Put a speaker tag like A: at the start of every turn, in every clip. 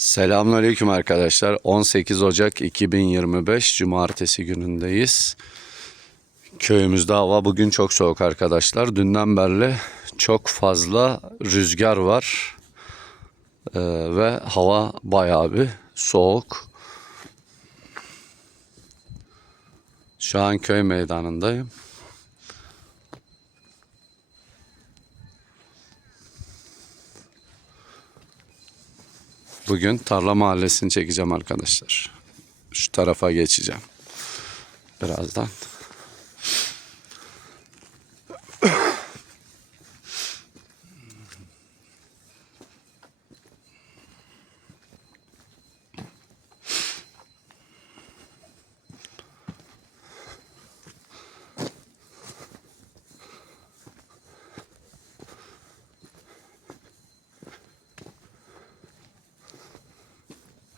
A: Selamünaleyküm arkadaşlar. 18 Ocak 2025 Cumartesi günündeyiz. Köyümüzde hava bugün çok soğuk arkadaşlar. Dünden beri çok fazla rüzgar var. Ee, ve hava bayağı bir soğuk. Şu an köy meydanındayım. Bugün tarla mahallesini çekeceğim arkadaşlar. Şu tarafa geçeceğim. Birazdan.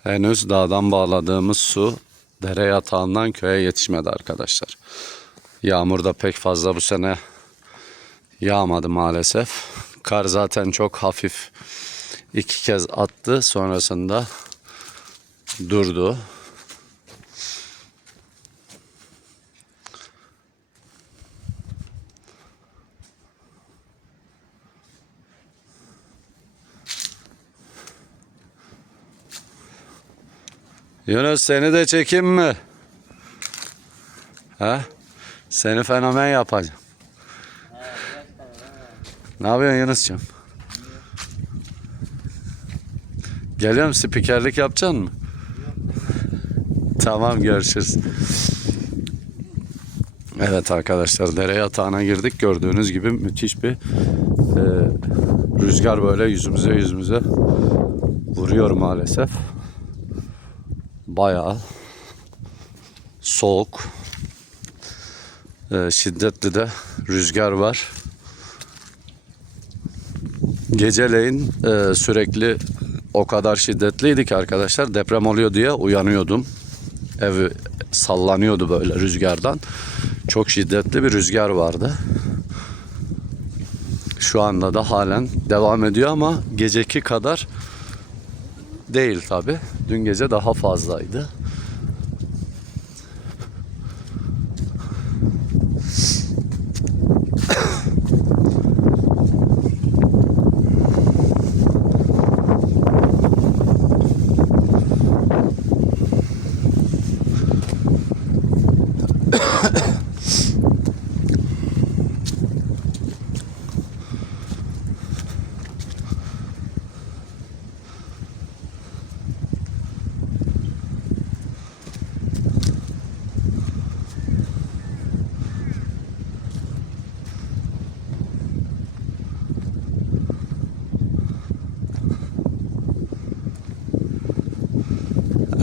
A: Henüz dağdan bağladığımız su dere yatağından köye yetişmedi arkadaşlar. Yağmur da pek fazla bu sene yağmadı maalesef. Kar zaten çok hafif iki kez attı sonrasında durdu. Yunus seni de çekeyim mi? Ha? Seni fenomen yapacağım. Ne yapıyorsun Yunus'cum? Geliyor musun? Spikerlik yapacaksın mı? Tamam görüşürüz. Evet arkadaşlar dere yatağına girdik. Gördüğünüz gibi müthiş bir e, rüzgar böyle yüzümüze yüzümüze vuruyor maalesef bayağı soğuk e, şiddetli de rüzgar var. Geceleyin e, sürekli o kadar şiddetliydi ki arkadaşlar deprem oluyor diye uyanıyordum. Ev sallanıyordu böyle rüzgardan. Çok şiddetli bir rüzgar vardı. Şu anda da halen devam ediyor ama geceki kadar değil tabi. Dün gece daha fazlaydı.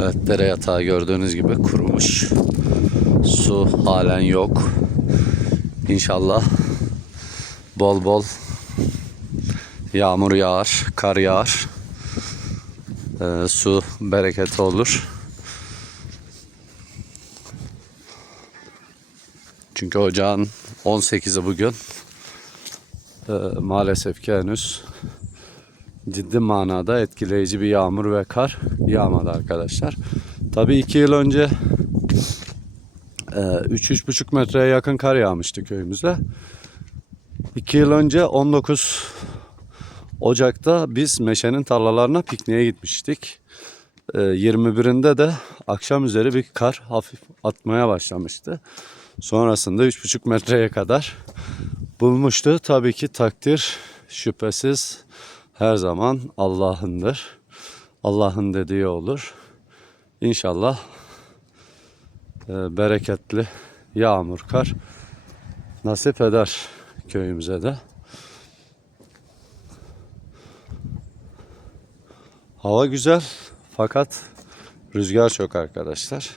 A: Evet dere yatağı gördüğünüz gibi kurumuş. Su halen yok. İnşallah bol bol yağmur yağar, kar yağar. Ee, su bereketi olur. Çünkü ocağın 18'i bugün. Ee, maalesef ki henüz ciddi manada etkileyici bir yağmur ve kar yağmadı arkadaşlar. Tabii iki yıl önce 3-3,5 metreye yakın kar yağmıştı köyümüzde. İki yıl önce 19 Ocak'ta biz Meşe'nin tarlalarına pikniğe gitmiştik. Ee, 21'inde de akşam üzeri bir kar hafif atmaya başlamıştı. Sonrasında 3,5 metreye kadar bulmuştu. Tabii ki takdir şüphesiz her zaman Allah'ındır. Allah'ın dediği olur. İnşallah e, bereketli yağmur, kar nasip eder köyümüze de. Hava güzel fakat rüzgar çok arkadaşlar.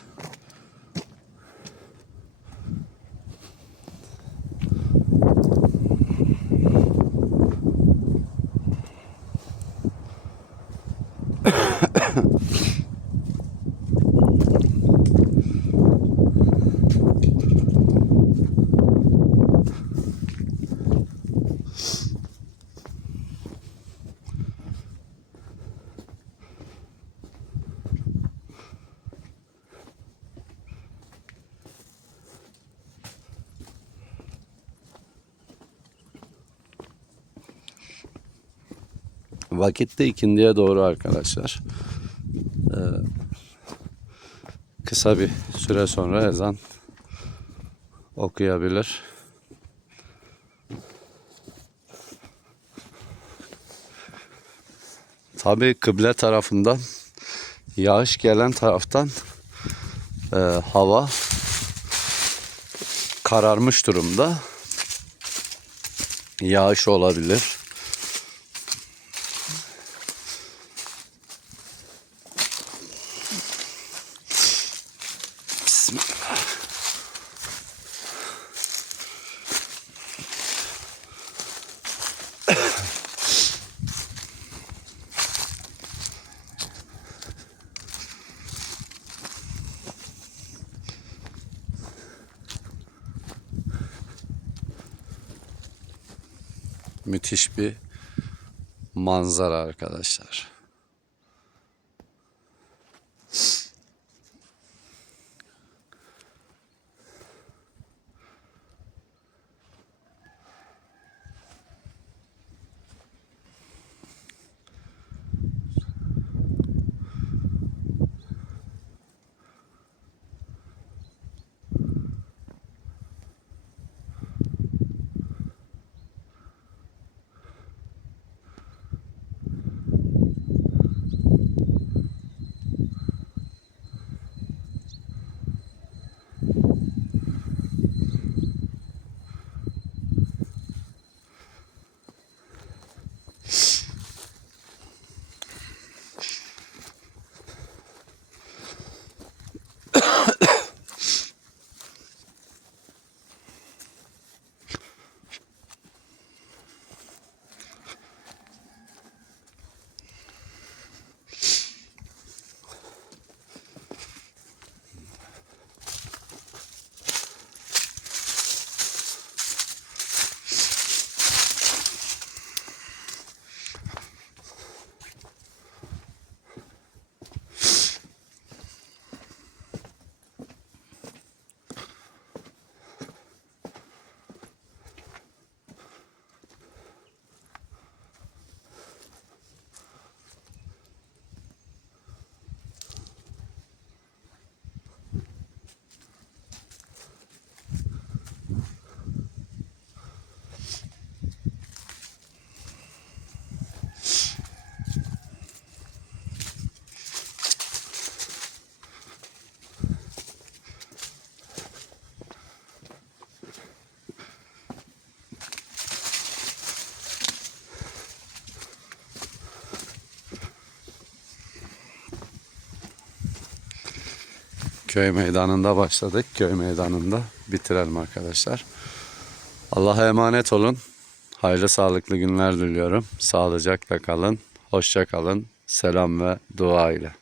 A: Vakit de ikindiye doğru arkadaşlar. Ee, kısa bir süre sonra ezan okuyabilir. Tabi kıble tarafından yağış gelen taraftan e, hava kararmış durumda. Yağış olabilir. Müthiş bir manzara arkadaşlar. Köy meydanında başladık. Köy meydanında bitirelim arkadaşlar. Allah'a emanet olun. Hayırlı sağlıklı günler diliyorum. Sağlıcakla kalın. Hoşça kalın. Selam ve dua ile.